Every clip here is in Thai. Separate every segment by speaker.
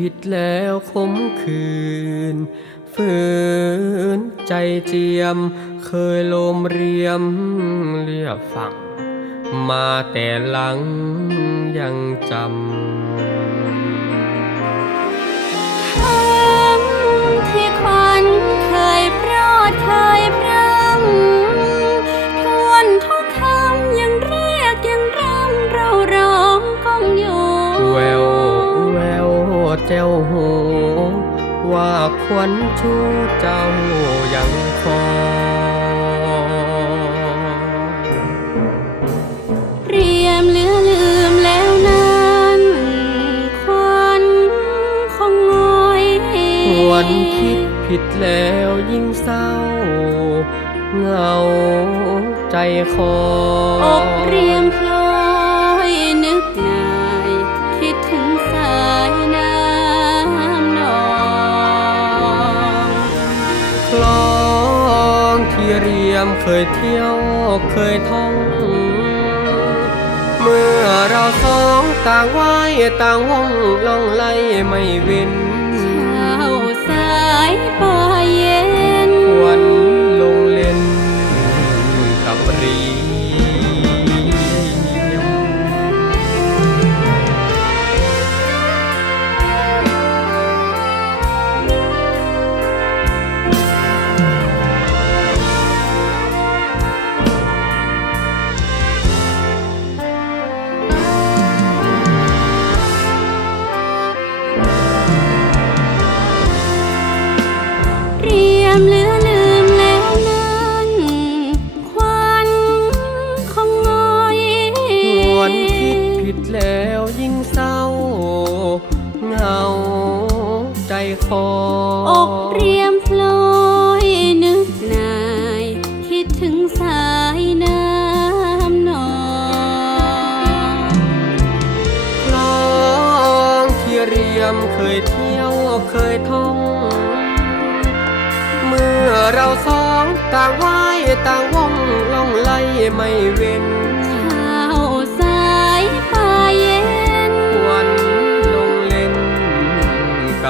Speaker 1: ผิดแล้วคมคืนฝืนใจเจียม เคยโลมเรียมเรียบฝังมาแต่หลังยังจำ
Speaker 2: ว่า
Speaker 1: ควันชูเจ้ายังคอย
Speaker 2: เรียมเหลือลืมแล้วนั้นควันคงงอย
Speaker 1: หวนคิดผิดแล้วยิ่งเศร้าเหงาใจคอ
Speaker 2: อกเรียมพลอ
Speaker 1: เรียมเคยเที่ยวเคยท่อง เมื่อเราสองต่างว่ายต่างว่องล่องไล่ไม่เว้น
Speaker 2: เช้าสายป่าเย็น
Speaker 1: วันลงเล่นกับรี
Speaker 2: ออกเรียมพลอยนึกนาย คิดถึงสายน้ำนอง
Speaker 1: คลองที่เรียมเคยเที่ยวเคยท่อง เมื่อเราสองต่างว่ายต่างว่องล่องไล่ไม่เว้น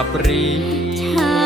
Speaker 1: กับรี